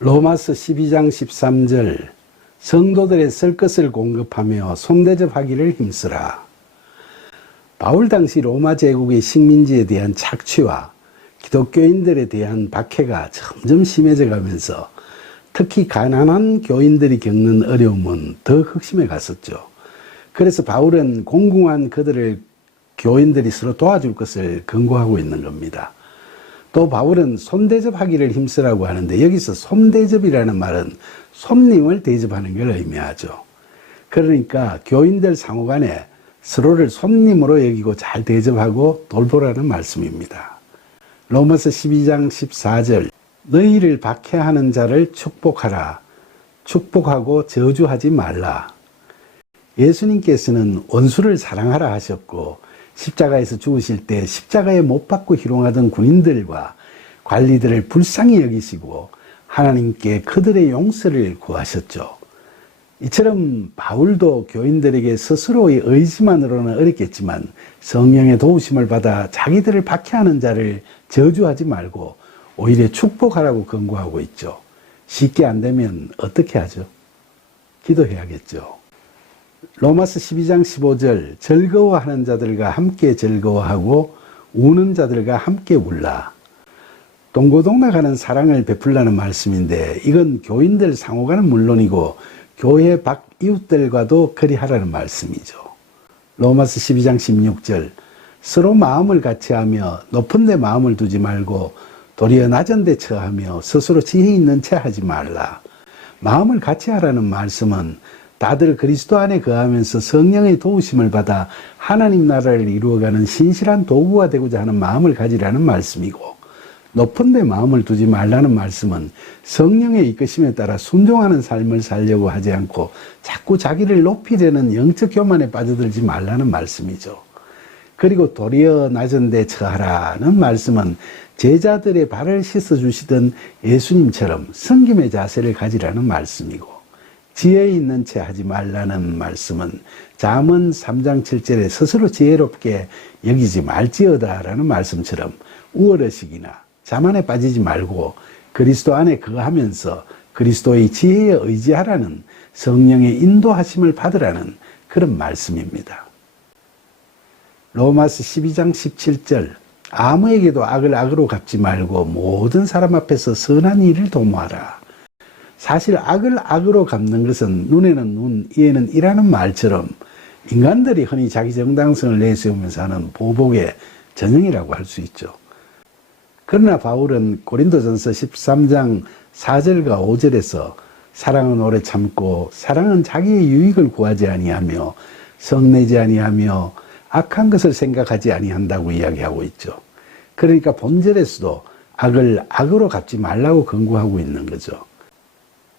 로마서 12장 13절 성도들의 쓸 것을 공급하며 손대접하기를 힘쓰라. 바울 당시 로마 제국의 식민지에 대한 착취와 기독교인들에 대한 박해가 점점 심해져 가면서 특히 가난한 교인들이 겪는 어려움은 더 극심해 갔었죠. 그래서 바울은 공공한 그들을 교인들이 서로 도와줄 것을 권고하고 있는 겁니다. 또 바울은 손대접하기를 힘쓰라고 하는데 여기서 손대접이라는 말은 손님을 대접하는 걸 의미하죠. 그러니까 교인들 상호간에 서로를 손님으로 여기고 잘 대접하고 돌보라는 말씀입니다. 로마서 12장 14절 너희를 박해하는 자를 축복하라. 축복하고 저주하지 말라. 예수님께서는 원수를 사랑하라 하셨고 십자가에서 죽으실 때 십자가에 못 박고 희롱하던 군인들과 관리들을 불쌍히 여기시고 하나님께 그들의 용서를 구하셨죠. 이처럼 바울도 교인들에게 스스로의 의지만으로는 어렵겠지만 성령의 도우심을 받아 자기들을 박해하는 자를 저주하지 말고 오히려 축복하라고 권고하고 있죠. 쉽게 안 되면 어떻게 하죠? 기도해야겠죠. 로마서 12장 15절 즐거워하는 자들과 함께 즐거워하고 우는 자들과 함께 울라. 동고동락하는 사랑을 베풀라는 말씀인데 이건 교인들 상호간은 물론이고 교회 밖 이웃들과도 그리하라는 말씀이죠. 로마서 12장 16절 서로 마음을 같이하며 높은 데 마음을 두지 말고 도리어 낮은 데 처하며 스스로 지혜 있는 채 하지 말라. 마음을 같이하라는 말씀은 다들 그리스도 안에 거하면서 성령의 도우심을 받아 하나님 나라를 이루어가는 신실한 도구가 되고자 하는 마음을 가지라는 말씀이고, 높은 데 마음을 두지 말라는 말씀은 성령의 이끄심에 따라 순종하는 삶을 살려고 하지 않고 자꾸 자기를 높이려는 영적 교만에 빠져들지 말라는 말씀이죠. 그리고 도리어 낮은 데 처하라는 말씀은 제자들의 발을 씻어주시던 예수님처럼 섬김의 자세를 가지라는 말씀이고, 지혜 있는 채 하지 말라는 말씀은 잠언 3장 7절에 스스로 지혜롭게 여기지 말지어다라는 말씀처럼 우월의식이나 자만에 빠지지 말고 그리스도 안에 거하면서 그리스도의 지혜에 의지하라는 성령의 인도하심을 받으라는 그런 말씀입니다. 로마서 12장 17절 아무에게도 악을 악으로 갚지 말고 모든 사람 앞에서 선한 일을 도모하라. 사실 악을 악으로 갚는 것은 눈에는 눈, 이에는 이라는 말처럼 인간들이 흔히 자기 정당성을 내세우면서 하는 보복의 전형이라고 할 수 있죠. 그러나 바울은 고린도전서 13장 4절과 5절에서 사랑은 오래 참고 사랑은 자기의 유익을 구하지 아니하며 성내지 아니하며 악한 것을 생각하지 아니한다고 이야기하고 있죠. 그러니까 본절에서도 악을 악으로 갚지 말라고 권고하고 있는 거죠.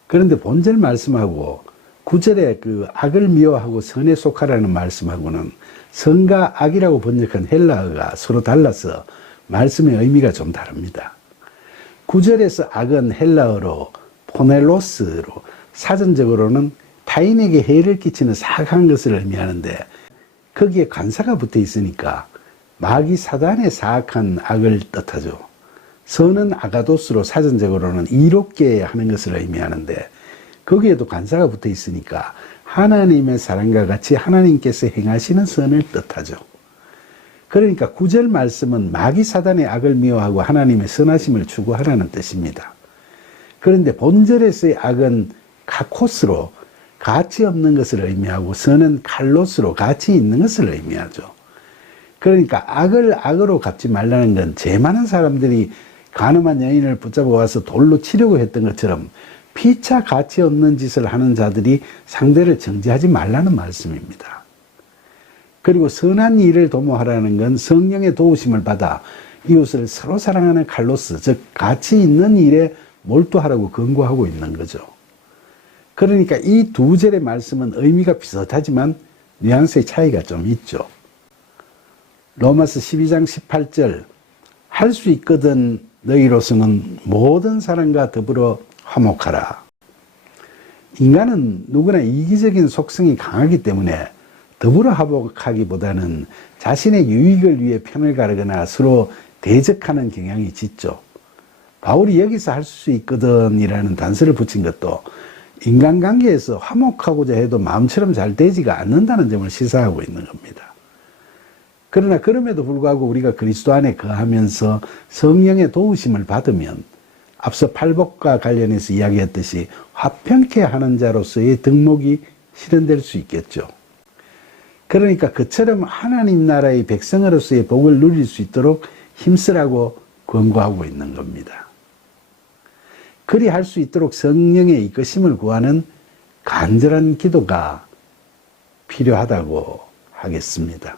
그런데 본절 말씀하고 9절에 그 악을 미워하고 선에 속하라는 말씀하고는 선과 악이라고 번역한 헬라어가 서로 달라서 말씀의 의미가 좀 다릅니다. 9절에서 악은 헬라어로 포넬로스로 사전적으로는 타인에게 해를 끼치는 사악한 것을 의미하는데 거기에 관사가 붙어 있으니까 마귀 사단의 사악한 악을 뜻하죠. 선은 아가도스로 사전적으로는 이롭게 하는 것을 의미하는데 거기에도 관사가 붙어 있으니까 하나님의 사랑과 같이 하나님께서 행하시는 선을 뜻하죠. 그러니까 9절 말씀은 마귀 사단의 악을 미워하고 하나님의 선하심을 추구하라는 뜻입니다. 그런데 본절에서의 악은 카코스로 가치 없는 것을 의미하고 선은 칼로스로 가치 있는 것을 의미하죠. 그러니까 악을 악으로 갚지 말라는 건 죄 많은 사람들이 간음한 여인을 붙잡아 와서 돌로 치려고 했던 것처럼 피차 가치 없는 짓을 하는 자들이 상대를 정죄하지 말라는 말씀입니다. 그리고 선한 일을 도모하라는 건 성령의 도우심을 받아 이웃을 서로 사랑하는 칼로스, 즉 가치 있는 일에 몰두하라고 권고하고 있는 거죠. 그러니까 이 두 절의 말씀은 의미가 비슷하지만 뉘앙스의 차이가 좀 있죠. 로마서 12장 18절 할 수 있거든 너희로서는 모든 사람과 더불어 화목하라. 인간은 누구나 이기적인 속성이 강하기 때문에 더불어 화목하기보다는 자신의 유익을 위해 편을 가르거나 서로 대적하는 경향이 짙죠. 바울이 여기서 할 수 있거든 이라는 단서를 붙인 것도 인간관계에서 화목하고자 해도 마음처럼 잘 되지가 않는다는 점을 시사하고 있는 겁니다. 그러나 그럼에도 불구하고 우리가 그리스도 안에 거하면서 성령의 도우심을 받으면 앞서 팔복과 관련해서 이야기했듯이 화평케 하는 자로서의 덕목이 실현될 수 있겠죠. 그러니까 그처럼 하나님 나라의 백성으로서의 복을 누릴 수 있도록 힘쓰라고 권고하고 있는 겁니다. 그리 할 수 있도록 성령의 이끄심을 구하는 간절한 기도가 필요하다고 하겠습니다.